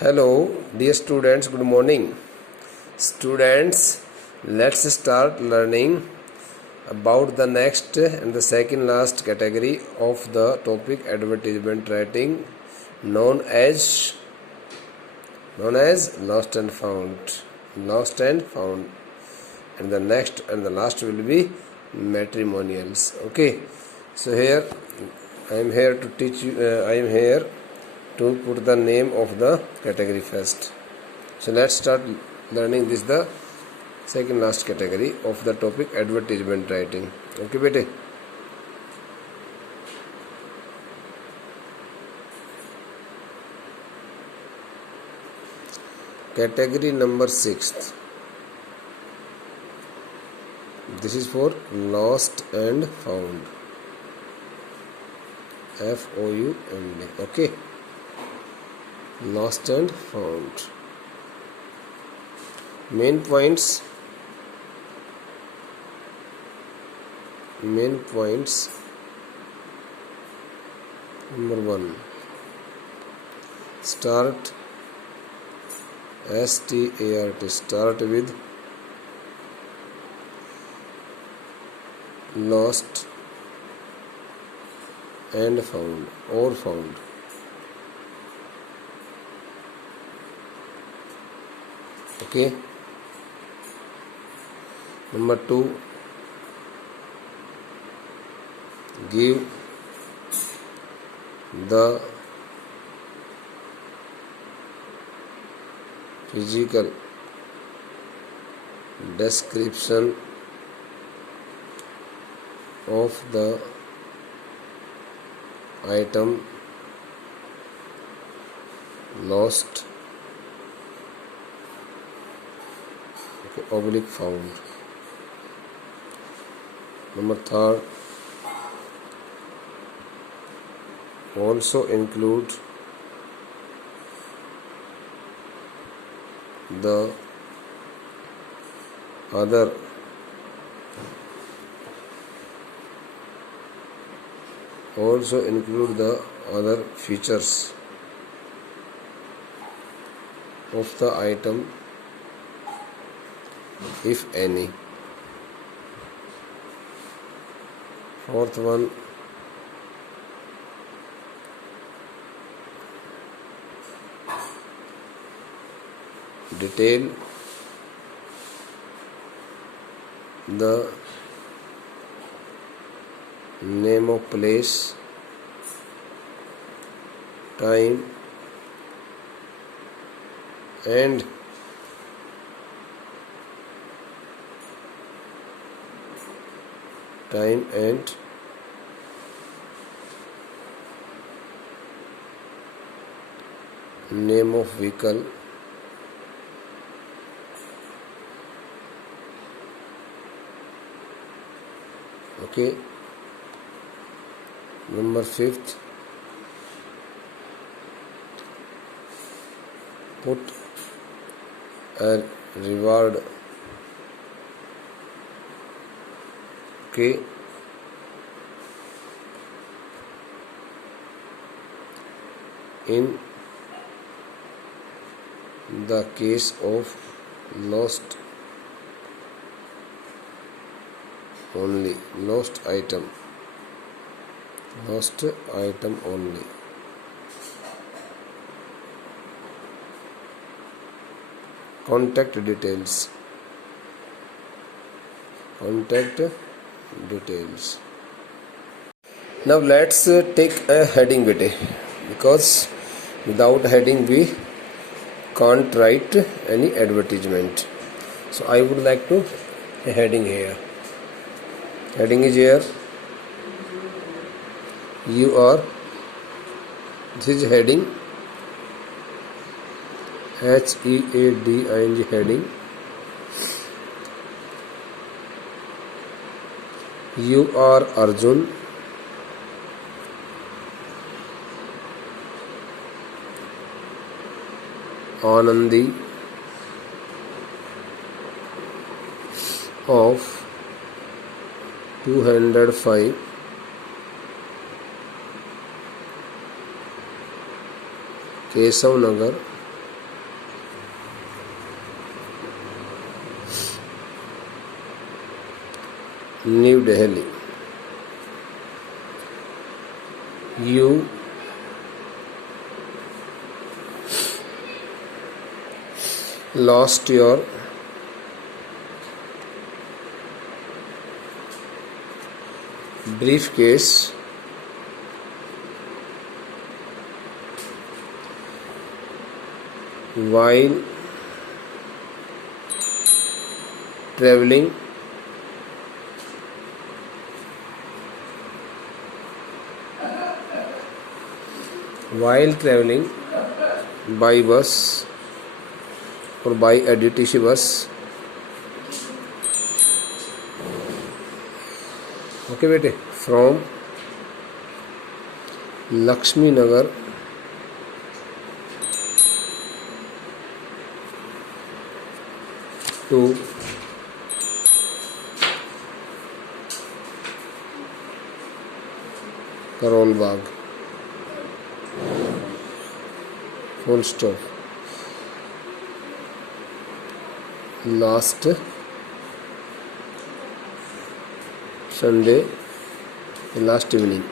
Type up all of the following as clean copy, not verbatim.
Hello, dear students, good morning. Students, let's start learning about the next and the second last category of the topic advertisement writing known as lost and found. Lost and found. And the next and the last will be matrimonials. Okay. So here I am here to teach you I am here to put the name of the category first. So let's start learning this the second last category of the topic advertisement writing. Okay bete. Category number 6. This is for lost and found. FOUND. Okay. Lost and found. Main points. Number 1. Start. START. Start with lost and found or found. Okay. Number 2. Give the physical description of the item lost / found. Number 3. Also include the other features of the item if any. 4th one, detail the name of place, time and name of vehicle, okay. Number 5th, put a reward, okay. In the case of lost only, lost item only. Contact details. Now let's take a heading bete, because without heading we can't write any advertisement. So I would like to a heading here. Heading is here. This is heading, HEADING, heading. You are Arjun. Anandi of 205 Kesav Nagar New Delhi. You lost your briefcase while traveling by bus or by a DTC bus. Okay बेटे, from Lakshmi Nagar to Karol Bagh. Full stop. Last Sunday, last evening.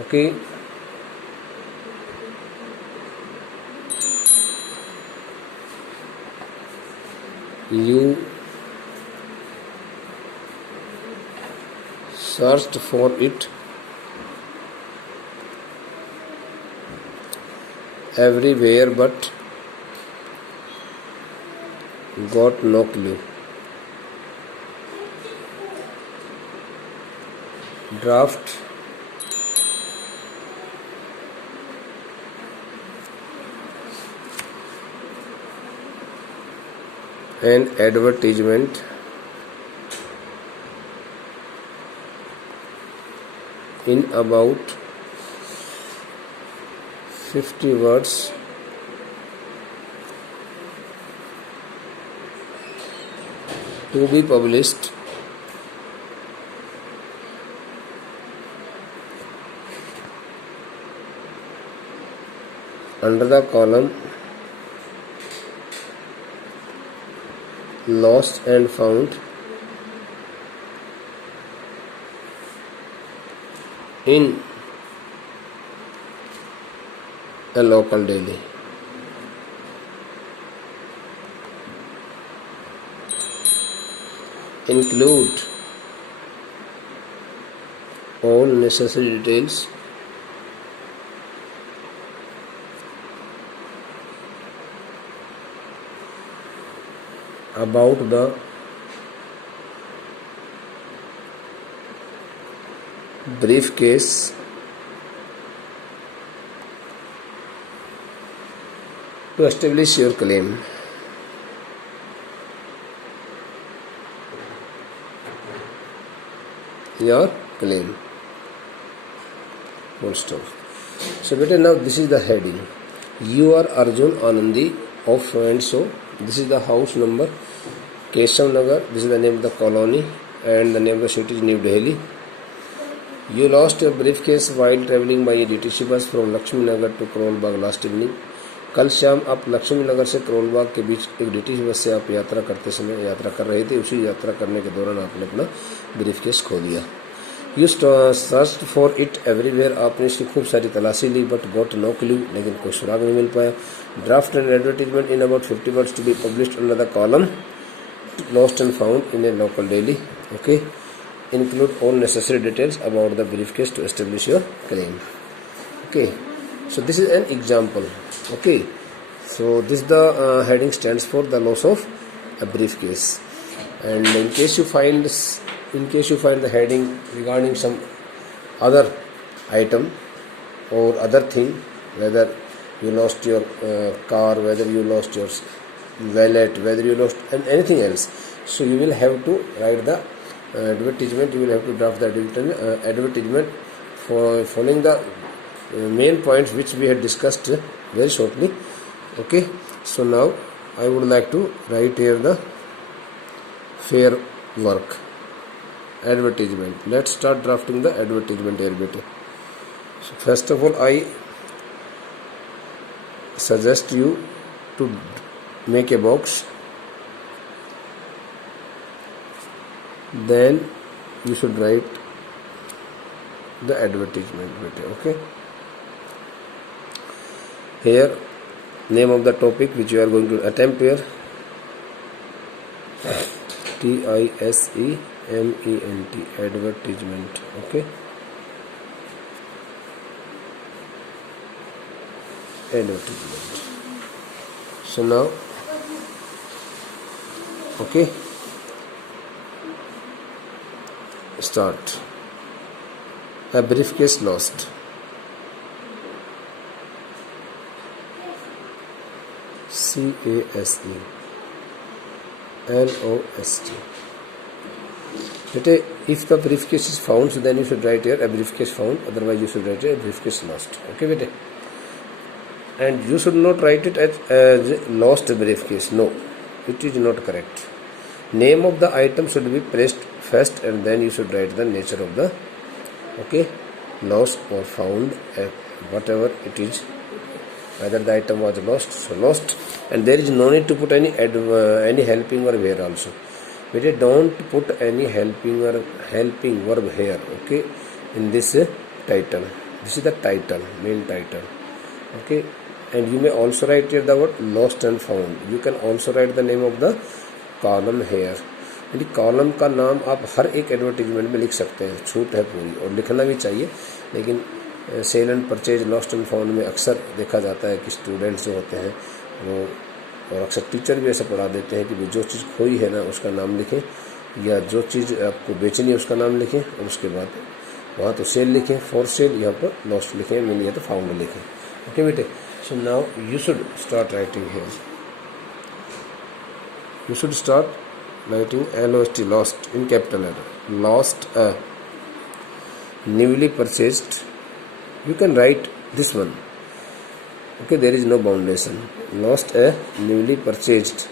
Okay. You searched for it everywhere but got no clue. Draft an advertisement in about 50 words to be published under the column Lost and Found in a local daily. Include all necessary details about the briefcase to establish your claim. Full stop. So better, now this is the heading. You are Arjun Anandi of so and so. This is the house number Keshav Nagar. This is the name of the colony and the name of the city is New Delhi. You lost your briefcase while traveling by a DTC bus from Lakshmi Nagar to Karol Bagh last evening. कल शाम आप लक्ष्मी नगर से करोल बाग के बीच एक DTC bus से आप यात्रा कर रहे थे. उसी यात्रा करने के दौरान आपने अपना ब्रीफकेस खो दिया. You search for it everywhere. आपने इसकी खूब सारी तलाशी ली बट गॉट नो क्लू. लेकिन कोई सुराग नहीं मिल पाया. Draft and advertisement in about 50 words to be published under the column lost and found in a local daily. Okay. Include all necessary details about the briefcase to establish your claim. Okay. So this is an example. Okay. So this the heading stands for the loss of a briefcase. And in case you find the heading regarding some other item or other thing, whether you lost your car, whether you lost your wallet, whether you lost anything else, so you will have to write the advertisement. You will have to draft the advertisement for following the main points which we had discussed very shortly. Okay. So now I would like to write here the fair work advertisement. Let's start drafting the advertisement here, beta. So first of all, I suggest you to make a box. Then you should write the advertisement. Okay. Here, name of the topic which you are going to attempt here. TISEMENT, advertisement. Okay. Advertisement. So now, okay, start. A briefcase lost. CASE LOST. If the briefcase is found, so then you should write here a briefcase found. Otherwise, you should write here a briefcase lost. Okay, bete. And you should not write it as lost briefcase. No, it is not correct. Name of the item should be placed first, and then you should write the nature of the lost or found, whatever it is. Whether the item was lost, so lost, and there is no need to put any helping verb here also. But don't put any helping verb here. Okay, in this title. This is the title, main title. Okay, and you may also write here the word lost and found. You can also write the name of the column here. यदि column का नाम आप हर एक advertisement में लिख सकते हैं, छूट है पूरी, और लिखना भी चाहिए. लेकिन sale and purchase lost and found में अक्सर देखा जाता है कि स्टूडेंट्स जो होते हैं वो, और अक्सर टीचर भी ऐसा पढ़ा देते हैं कि जो चीज़ खोई है ना उसका नाम लिखें, या जो चीज़ आपको बेचनी है उसका नाम लिखें, और उसके बाद वहाँ तो सेल लिखें, फॉर सेल, यहाँ पर लॉस्ट लिखें, मिल तो फाउंड लिखें. ओके बेटे. So now you should start writing here. You should start writing LOST, lost, in capital letter. Lost a, newly purchased. You can write this one. Okay, there is no foundation. Lost a, newly purchased.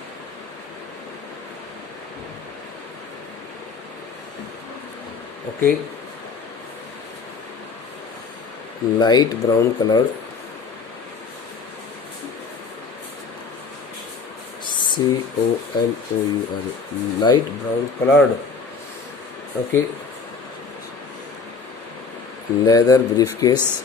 Okay, light brown colored. COLOUR, light brown colored. Okay, leather briefcase.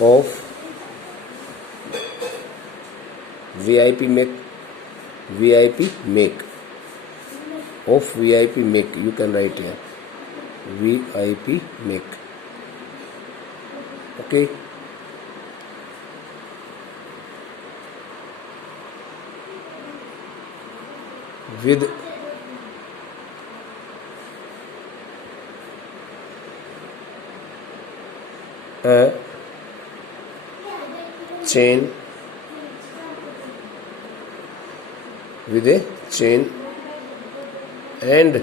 Of VIP make. Of VIP make. You can write here VIP make. Okay, with a chain, and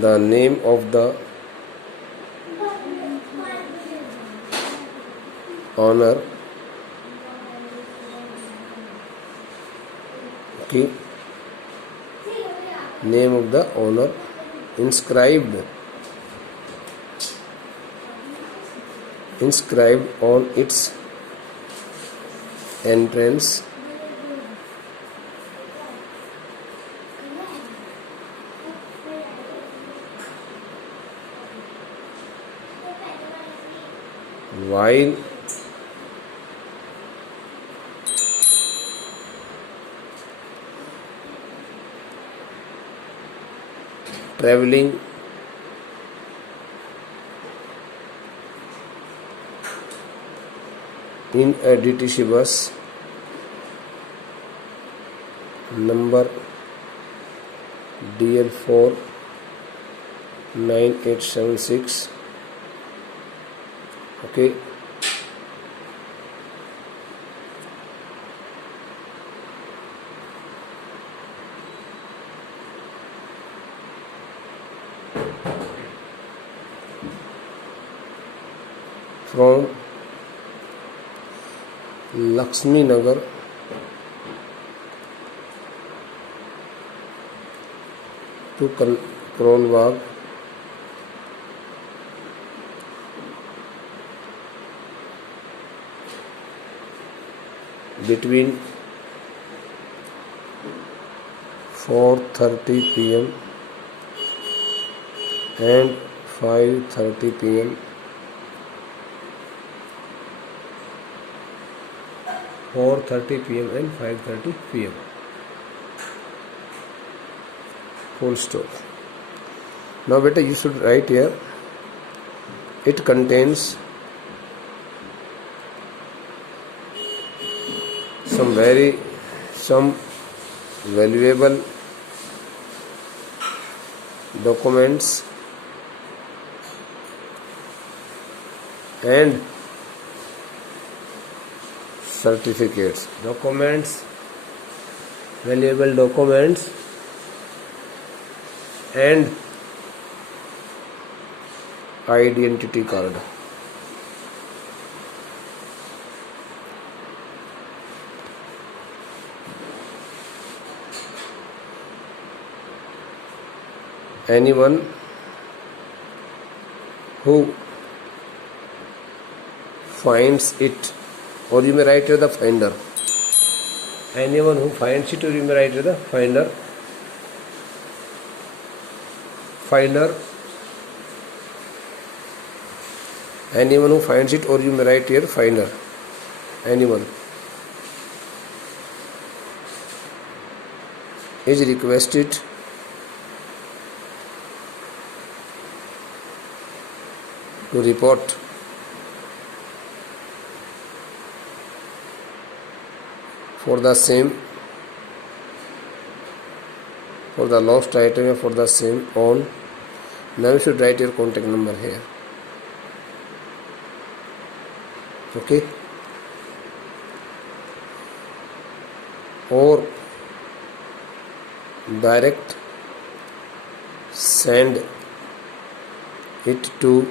the name of the owner. Okay, name of the owner inscribed on its entrance. While traveling in a DTC bus number DL4 9876. Okay, from Laxmi Nagar to Karolbagh between 4:30 p.m. and 5:30 p.m. 4:30 p.m. and 5:30 p.m. Full stop. Now beta, you should write here, it contains some valuable documents and certificates. Valuable documents and identity card. Anyone who finds it, or you may write here the finder. Anyone who finds it, or you may write here the finder. Anyone who finds it, or you may write here finder. Anyone is requested to report for the same, for the lost item or for the same on. Now you should write your contact number here. Okay, or direct send it to,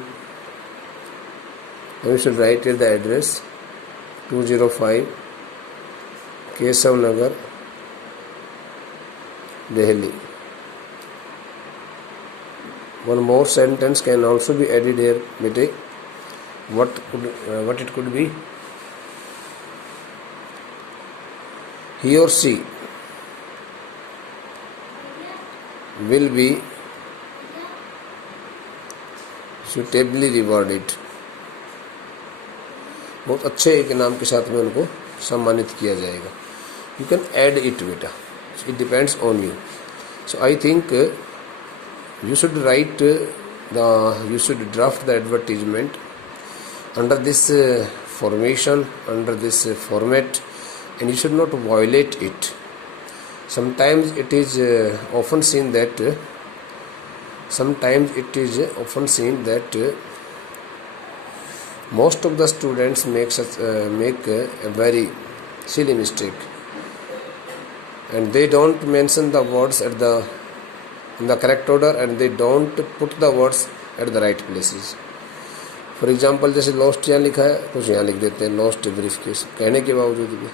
now you should write here the address 205 Kesav Nagar, Delhi. One more sentence can also be added here, bete. What it could be? He or she will be suitably rewarded. बहुत अच्छे एक नाम के साथ में उनको सम्मानित किया जाएगा. You can add it, beta. It depends on you. So I think you should write you should draft the advertisement under this formation, under this format, and you should not violate it. Sometimes it is often seen that most of the students make a very silly mistake, and they don't mention the words in the correct order, and they don't put the words at the right places. For example जैसे lost यहाँ लिखा है, कुछ यहाँ लिख देते हैं lost verification, कहने के बावजूद भी.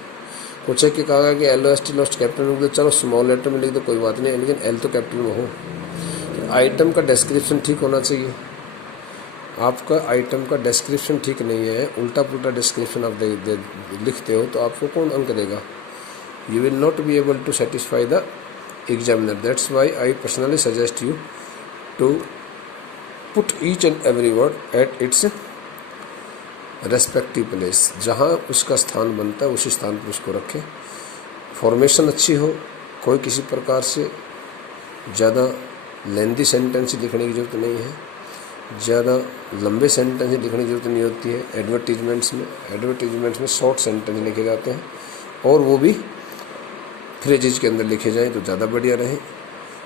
कुछ है कि कहा कि LOST लॉस्ट कैपिटल में लिख दो, चलो स्मॉल लेटर में लिख दो, कोई बात नहीं, लेकिन L तो कैपिटल में हो. तो आइटम का डिस्क्रिप्शन ठीक होना चाहिए. आपका आइटम का डिस्क्रिप्शन ठीक नहीं है, उल्टा पुल्टा डिस्क्रिप्शन आप लिखते हो, तो आपको कौन अंक देगा? You will not be able to satisfy the examiner. That's why I personally suggest you to put each and every word at its respective place. जहाँ उसका स्थान बनता है उसी स्थान पर उसको रखें. फॉर्मेशन अच्छी हो, कोई किसी प्रकार से ज़्यादा लेंदी सेंटेंस लिखने की ज़रूरत नहीं है, ज़्यादा लंबे सेंटेंस लिखने की ज़रूरत नहीं होती है. एडवर्टीजमेंट्स में शॉर्ट सेंटेंस लिखे जाते हैं, और वो भी फ्रेजेज के अंदर लिखे जाएं तो ज़्यादा बढ़िया रहे.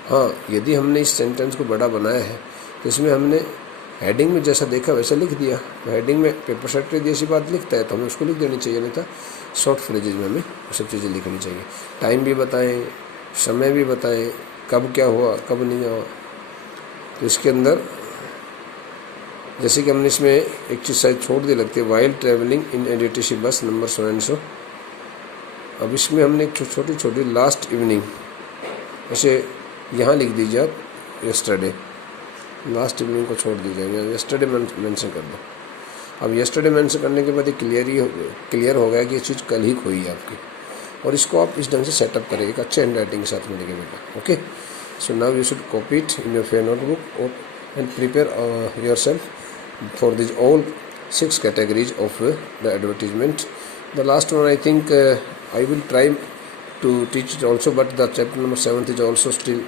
हाँ, यदि हमने इस सेंटेंस को बड़ा बनाया है तो इसमें हमने हेडिंग में जैसा देखा वैसा लिख दिया. तो हेडिंग में पेपर सेक्रेटरी जैसी बात लिखता है तो हमें उसको लिख देनी चाहिए, नहीं था शॉर्ट फ्रेजेज में हमें वो सब चीज़ें लिखनी चाहिए. टाइम भी बताएं, समय भी बताएं, कब क्या हुआ कब नहीं हुआ. तो इसके अंदर जैसे कि हमने इसमें एक चीज़ शायद छोड़ दी लगती है, वाइल ट्रैवलिंग इन एडिटिव बस नंबर 100 अब इसमें हमने छोटी छोटी लास्ट इवनिंग ऐसे यहाँ लिख दीजिए आप यस्टरडे, लास्ट इवनिंग को छोड़ दीजिए, यस्टरडे मेंशन कर दो। अब यस्टरडे मेंशन करने के बाद ये क्लियर हो गया कि ये चीज़ कल ही खोई है आपकी, और इसको आप इस ढंग से सेटअप करें एक अच्छे हैंड राइटिंग के साथ में लिखे बेटा। Okay, so now you should copy it in your fair notebook and prepare your self for this all 6 categories of the advertisement. The last one I think I will try to teach it also, but the chapter number 7 is also still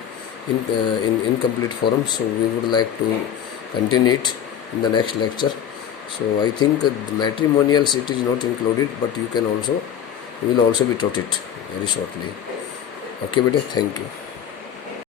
in incomplete form, so we would like to continue it in the next lecture. So I think the matrimonials, it is not included, but you will also be taught it very shortly. Okay beta, thank you.